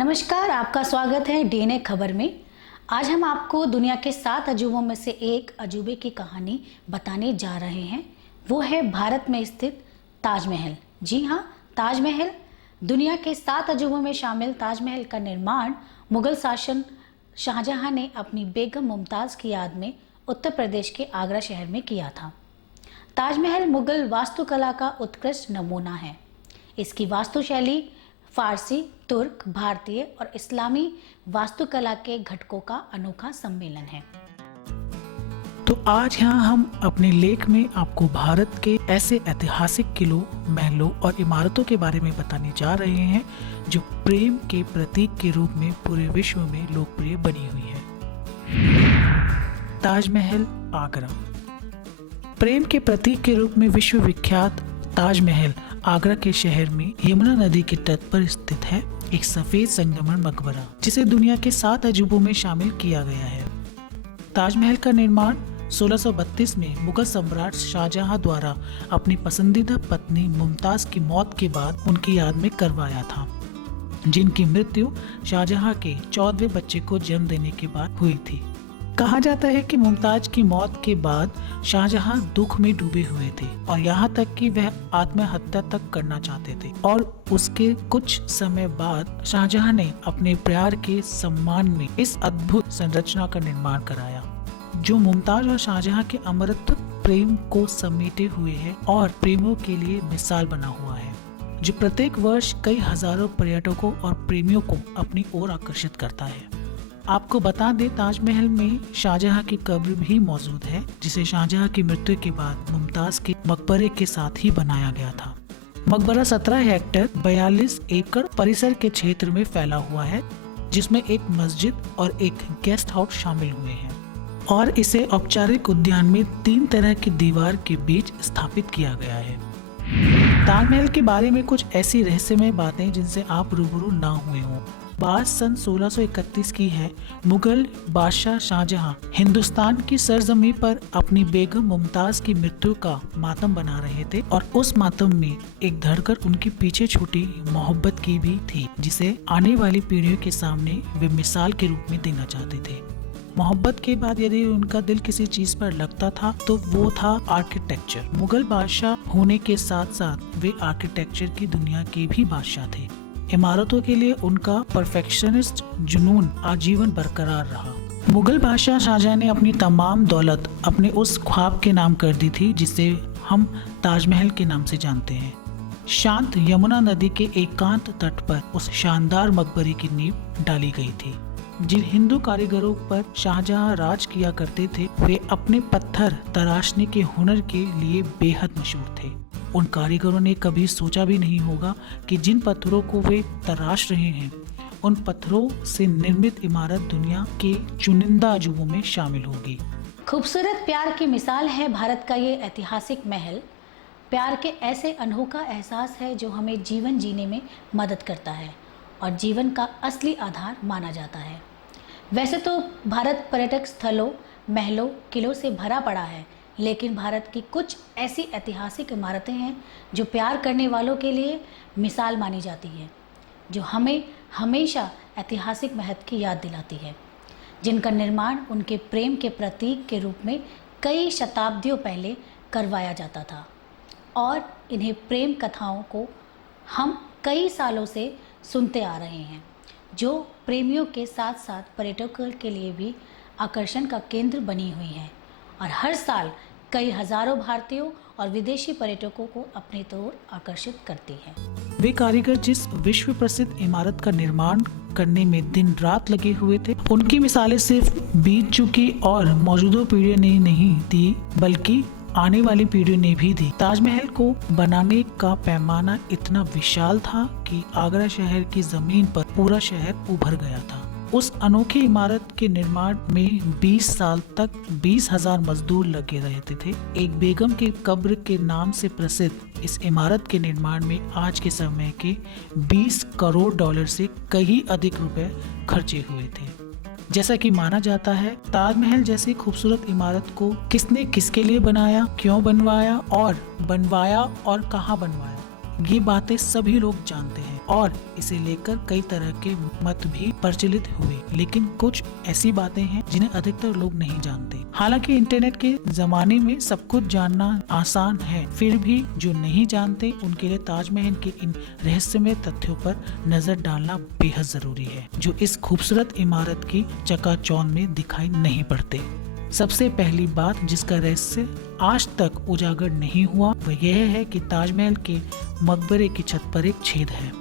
नमस्कार, आपका स्वागत है डीएनए खबर में। आज हम आपको दुनिया के 7 अजूबों में से एक अजूबे की कहानी बताने जा रहे हैं। वो है भारत में स्थित ताजमहल। जी हाँ, ताजमहल। दुनिया के 7 अजूबों में शामिल ताजमहल का निर्माण मुगल शासक शाहजहां ने अपनी बेगम मुमताज़ की याद में उत्तर प्रदेश के आगरा शहर में किया था। ताजमहल मुगल वास्तुकला का उत्कृष्ट नमूना है। इसकी वास्तुशैली फारसी, तुर्क, भारतीय और इस्लामी वास्तुकला के घटकों का अनोखा सम्मेलन है। तो आज यहाँ हम अपने लेख में आपको भारत के ऐसे ऐतिहासिक किलों, महलों और इमारतों के बारे में बताने जा रहे हैं जो प्रेम के प्रतीक के रूप में पूरे विश्व में लोकप्रिय बनी हुई है। ताजमहल, आगरा। प्रेम के प्रतीक के रूप में विश्व विख्यात ताजमहल आगरा के शहर में यमुना नदी के तट पर स्थित है एक सफेद संगमरमर मकबरा, जिसे दुनिया के 7 अजूबों में शामिल किया गया है। ताजमहल का निर्माण 1632 में मुगल सम्राट शाहजहां द्वारा अपनी पसंदीदा पत्नी मुमताज की मौत के बाद उनकी याद में करवाया था, जिनकी मृत्यु शाहजहां के 14वें बच्चे को जन्म देने के बाद हुई थी। कहा जाता है कि मुमताज की मौत के बाद शाहजहां दुख में डूबे हुए थे और यहाँ तक कि वह आत्महत्या तक करना चाहते थे, और उसके कुछ समय बाद शाहजहां ने अपने प्यार के सम्मान में इस अद्भुत संरचना का निर्माण कराया, जो मुमताज और शाहजहां के अमरत्व प्रेम को समेटे हुए है और प्रेमियों के लिए मिसाल बना हुआ है, जो प्रत्येक वर्ष कई हजारों पर्यटकों और प्रेमियों को अपनी ओर आकर्षित करता है। आपको बता दें, ताजमहल में शाहजहां की कब्र भी मौजूद है, जिसे शाहजहां की मृत्यु के बाद मुमताज के मकबरे के साथ ही बनाया गया था। मकबरा 17 हेक्टेयर 42 एकड़ परिसर के क्षेत्र में फैला हुआ है, जिसमें एक मस्जिद और एक गेस्ट हाउस शामिल हुए हैं, और इसे औपचारिक उद्यान में 3 तरह की दीवार के बीच स्थापित किया गया है। ताजमहल के बारे में कुछ ऐसी रहस्यमय बातें जिनसे आप रूबरू ना हुए हों। बात सन 1631 की है। मुगल बादशाह शाहजहां हिंदुस्तान की सरजमी पर अपनी बेगम मुमताज की मृत्यु का मातम बना रहे थे, और उस मातम में एक धड़कन उनकी पीछे छूटी मोहब्बत की भी थी, जिसे आने वाली पीढ़ियों के सामने वे मिसाल के रूप में देना चाहते थे। मोहब्बत के बाद यदि उनका दिल किसी चीज पर लगता था तो वो था आर्किटेक्चर। मुगल बादशाह होने के साथ साथ वे आर्किटेक्चर की दुनिया के भी बादशाह थे। इमारतों के लिए उनका परफेक्शनिस्ट जुनून आजीवन बरकरार रहा। मुगल बादशाह शाहजहां ने अपनी तमाम दौलत अपने उस ख्वाब के नाम कर दी थी, जिसे हम ताजमहल के नाम से जानते हैं। शांत यमुना नदी के एकांत तट पर उस शानदार मकबरे की नींव डाली गई थी। जिन हिंदू कारीगरों पर शाहजहां राज किया करते थे, वे अपने पत्थर तराशने के हुनर के लिए बेहद मशहूर थे। उन कारीगरों ने कभी सोचा भी नहीं होगा कि जिन पत्थरों को वे तराश रहे हैं, उन पत्थरों से निर्मित इमारत दुनिया के चुनिंदा अजूबों में शामिल होगी। खूबसूरत प्यार की मिसाल है भारत का ये ऐतिहासिक महल। प्यार के ऐसे अनोखा एहसास है जो हमें जीवन जीने में मदद करता है और जीवन का असली आधार माना जाता है। वैसे तो भारत पर्यटक स्थलों, महलों, किलों से भरा पड़ा है, लेकिन भारत की कुछ ऐसी ऐतिहासिक इमारतें हैं जो प्यार करने वालों के लिए मिसाल मानी जाती है, जो हमें हमेशा ऐतिहासिक महत्व की याद दिलाती है, जिनका निर्माण उनके प्रेम के प्रतीक के रूप में कई शताब्दियों पहले करवाया जाता था, और इन्हें प्रेम कथाओं को हम कई सालों से सुनते आ रहे हैं, जो प्रेमियों के साथ साथ पर्यटकों के लिए भी आकर्षण का केंद्र बनी हुई है, और हर साल कई हजारों भारतीयों और विदेशी पर्यटकों को अपनी ओर आकर्षित करती है। वे कारीगर जिस विश्व प्रसिद्ध इमारत का निर्माण करने में दिन रात लगे हुए थे, उनकी मिसालें सिर्फ बीत चुकी और मौजूदा पीढ़ियों ने नहीं दी, बल्कि आने वाली पीढ़ियों ने भी दी। ताजमहल को बनाने का पैमाना इतना विशाल था कि आगरा शहर की जमीन पर पूरा शहर उभर गया था। उस अनोखी इमारत के निर्माण में 20 साल तक 20,000 मजदूर लगे रहते थे। एक बेगम की कब्र के नाम से प्रसिद्ध इस इमारत के निर्माण में आज के समय के 20 करोड़ डॉलर से कहीं अधिक रुपए खर्चे हुए थे। जैसा कि माना जाता है, ताजमहल जैसी खूबसूरत इमारत को किसने किसके लिए बनाया, क्यों बनवाया और कहाँ बनवाया, ये बातें सभी लोग जानते हैं और इसे लेकर कई तरह के मत भी प्रचलित हुए, लेकिन कुछ ऐसी बातें हैं जिन्हें अधिकतर लोग नहीं जानते। हालांकि इंटरनेट के जमाने में सब कुछ जानना आसान है, फिर भी जो नहीं जानते उनके लिए ताजमहल के इन रहस्यमय तथ्यों पर नजर डालना बेहद जरूरी है, जो इस खूबसूरत इमारत की चकाचौंध में दिखाई नहीं पड़ते। सबसे पहली बात जिसका रहस्य आज तक उजागर नहीं हुआ वह यह है कि ताजमहल के मकबरे की छत पर एक छेद है।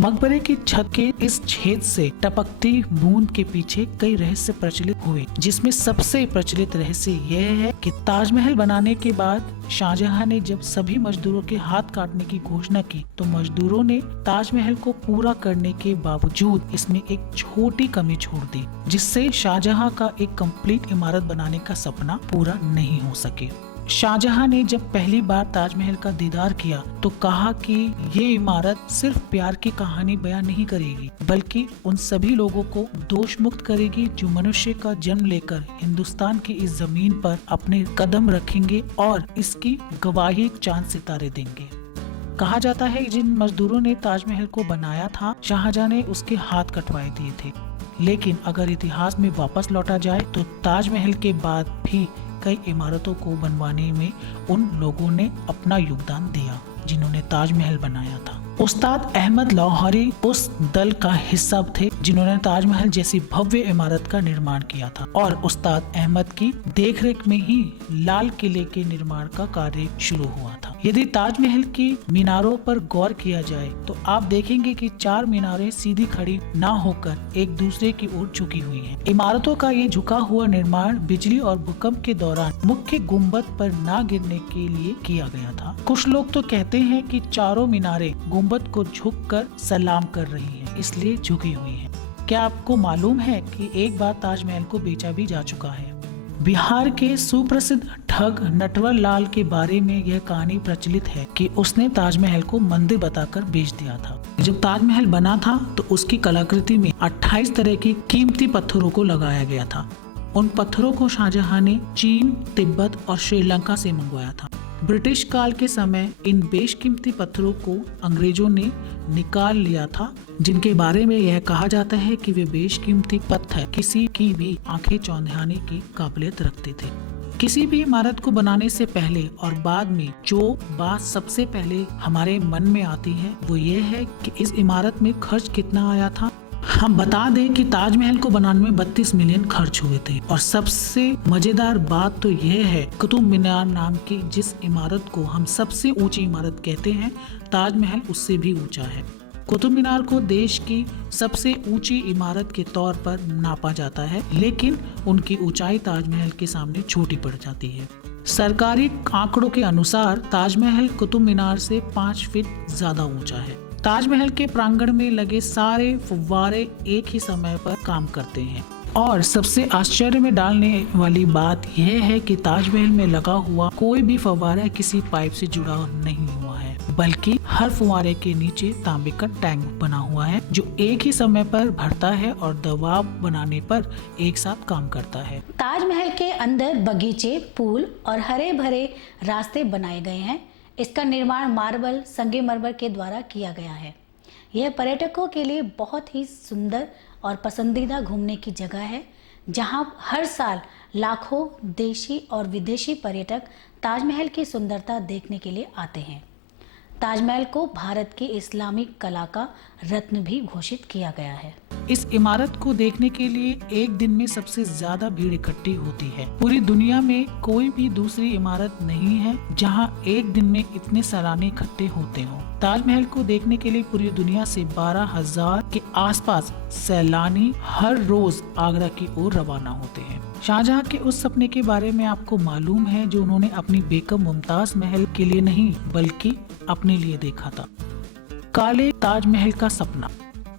मकबरे की छत के इस छेद से टपकती बूंद के पीछे कई रहस्य प्रचलित हुए, जिसमें सबसे प्रचलित रहस्य यह है कि ताजमहल बनाने के बाद शाहजहां ने जब सभी मजदूरों के हाथ काटने की घोषणा की तो मजदूरों ने ताजमहल को पूरा करने के बावजूद इसमें एक छोटी कमी छोड़ दी, जिससे शाहजहां का एक कंप्लीट इमारत बनाने का सपना पूरा नहीं हो सके। शाहजहां ने जब पहली बार ताजमहल का दीदार किया तो कहा कि ये इमारत सिर्फ प्यार की कहानी बयां नहीं करेगी, बल्कि उन सभी लोगों को दोष मुक्त करेगी जो मनुष्य का जन्म लेकर हिंदुस्तान की इस जमीन पर अपने कदम रखेंगे और इसकी गवाही चांद सितारे देंगे। कहा जाता है कि जिन मजदूरों ने ताजमहल को बनाया था शाहजहां ने उसके हाथ कटवाए दिए थे, लेकिन अगर इतिहास में वापस लौटा जाए तो ताजमहल के बाद भी कई इमारतों को बनवाने में उन लोगों ने अपना योगदान दिया जिन्होंने ताजमहल बनाया था। उस्ताद अहमद लाहौरी उस दल का हिस्सा थे जिन्होंने ताजमहल जैसी भव्य इमारत का निर्माण किया था और उस्ताद अहमद की देखरेख में ही लाल किले के निर्माण का कार्य शुरू हुआ था। यदि ताजमहल की मीनारों पर गौर किया जाए तो आप देखेंगे कि 4 मीनारें सीधी खड़ी ना होकर एक दूसरे की ओर झुकी हुई हैं। इमारतों का ये झुका हुआ निर्माण बिजली और भूकंप के दौरान मुख्य गुंबद पर ना गिरने के लिए किया गया था। कुछ लोग तो कहते हैं कि चारों मीनारें गुंबद को झुककर सलाम कर रही हैं, इसलिए झुकी हुई हैं। क्या आपको मालूम है कि एक बार ताजमहल को बेचा भी जा चुका है? बिहार के सुप्रसिद्ध ठग नटवर लाल के बारे में यह कहानी प्रचलित है कि उसने ताजमहल को मंदिर बताकर बेच दिया था। जब ताजमहल बना था तो उसकी कलाकृति में 28 तरह की कीमती पत्थरों को लगाया गया था। उन पत्थरों को शाहजहां ने चीन, तिब्बत और श्रीलंका से मंगवाया था। ब्रिटिश काल के समय इन बेशकीमती पत्थरों को अंग्रेजों ने निकाल लिया था, जिनके बारे में यह कहा जाता है कि वे बेशकीमती पत्थर किसी की भी आंखें चौंधियाने की काबिलियत रखते थे। किसी भी इमारत को बनाने से पहले और बाद में जो बात सबसे पहले हमारे मन में आती है वो ये है कि इस इमारत में खर्च कितना आया था। हम बता दें कि ताजमहल को बनाने में 32 मिलियन खर्च हुए थे और सबसे मजेदार बात तो यह है कुतुब मीनार नाम की जिस इमारत को हम सबसे ऊंची इमारत कहते हैं, ताजमहल उससे भी ऊंचा है। कुतुब मीनार को देश की सबसे ऊंची इमारत के तौर पर नापा जाता है, लेकिन उनकी ऊंचाई ताजमहल के सामने छोटी पड़ जाती है। सरकारी आंकड़ों के अनुसार ताजमहल कुतुब मीनार से 5 फीट ज्यादा ऊंचा है। ताजमहल के प्रांगण में लगे सारे फव्वारे एक ही समय पर काम करते हैं और सबसे आश्चर्य में डालने वाली बात यह है कि ताजमहल में लगा हुआ कोई भी फव्वारा किसी पाइप से जुड़ा नहीं हुआ है, बल्कि हर फव्वारे के नीचे तांबे का टैंक बना हुआ है जो एक ही समय पर भरता है और दबाव बनाने पर एक साथ काम करता है। ताजमहल के अंदर बगीचे, पुल और हरे भरे रास्ते बनाए गए हैं। इसका निर्माण मार्बल, संगमरमर के द्वारा किया गया है। यह पर्यटकों के लिए बहुत ही सुंदर और पसंदीदा घूमने की जगह है, जहां हर साल लाखों देशी और विदेशी पर्यटक ताजमहल की सुंदरता देखने के लिए आते हैं। ताजमहल को भारत की इस्लामिक कला का रत्न भी घोषित किया गया है। इस इमारत को देखने के लिए एक दिन में सबसे ज्यादा भीड़ इकट्ठी होती है। पूरी दुनिया में कोई भी दूसरी इमारत नहीं है जहां एक दिन में इतने सैलानी इकट्ठे होते हो। ताजमहल को देखने के लिए पूरी दुनिया से 12,000 के आसपास सैलानी हर रोज आगरा की ओर रवाना होते हैं। शाहजहां के उस सपने के बारे में आपको मालूम है जो उन्होंने अपनी बेगम मुमताज महल के लिए नहीं बल्कि अपने लिए देखा था। काले ताजमहल का सपना।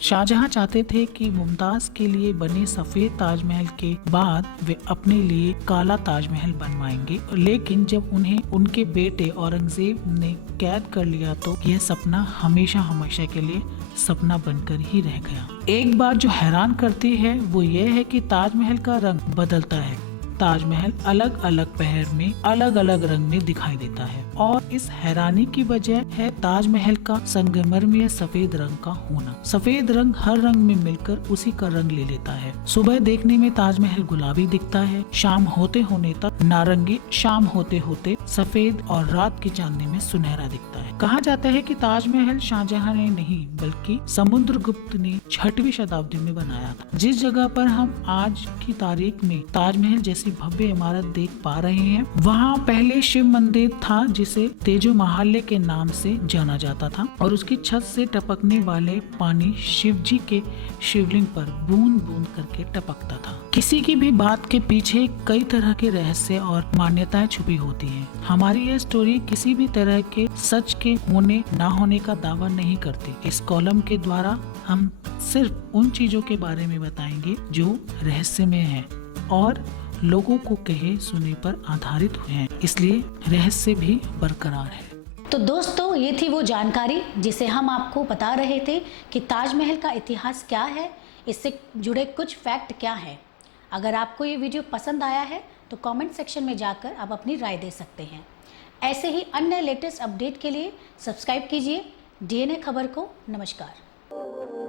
शाहजहां चाहते थे कि मुमताज के लिए बने सफेद ताजमहल के बाद वे अपने लिए काला ताजमहल बनवाएंगे, लेकिन जब उन्हें उनके बेटे औरंगजेब ने कैद कर लिया तो यह सपना हमेशा हमेशा के लिए सपना बनकर ही रह गया। एक बात जो हैरान करती है वो ये है कि ताजमहल का रंग बदलता है। ताजमहल अलग अलग पहर में अलग अलग रंग में दिखाई देता है और इस हैरानी की वजह है ताजमहल का संगमरमर सफेद रंग का होना। सफेद रंग हर रंग में मिलकर उसी का रंग ले लेता है। सुबह देखने में ताजमहल गुलाबी दिखता है, शाम होते होने तक नारंगी, शाम होते होते सफेद और रात की चांदनी में सुनहरा दिखता है। कहा जाता है कि ताजमहल शाहजहां ने नहीं बल्कि समुद्रगुप्त ने 6वीं शताब्दी में बनाया था। जिस जगह पर हम आज की तारीख में ताजमहल जैसी भव्य इमारत देख पा रहे हैं, वहाँ पहले शिव मंदिर था जिसे तेजो महाल्य के नाम से जाना जाता था और उसकी छत से टपकने वाले पानी शिव जी के शिवलिंग पर बूंद बूंद करके टपकता था। किसी की भी बात के पीछे कई तरह के रहस्य और मान्यताएं छुपी होती हैं। हमारी यह स्टोरी किसी भी तरह के सच के होने ना होने का दावा नहीं करती। इस कॉलम के द्वारा हम सिर्फ उन चीजों के बारे में बताएंगे जो रहस्यमय हैं और लोगों को कहे सुने पर आधारित हुए हैं, इसलिए रहस्य भी बरकरार है। तो दोस्तों, ये थी वो जानकारी जिसे हम आपको बता रहे थे कि ताजमहल का इतिहास क्या है, इससे जुड़े कुछ फैक्ट क्या है। अगर आपको ये वीडियो पसंद आया है तो कमेंट सेक्शन में जाकर आप अपनी राय दे सकते हैं। ऐसे ही अन्य लेटेस्ट अपडेट के लिए सब्सक्राइब कीजिए DNA खबर को। नमस्कार।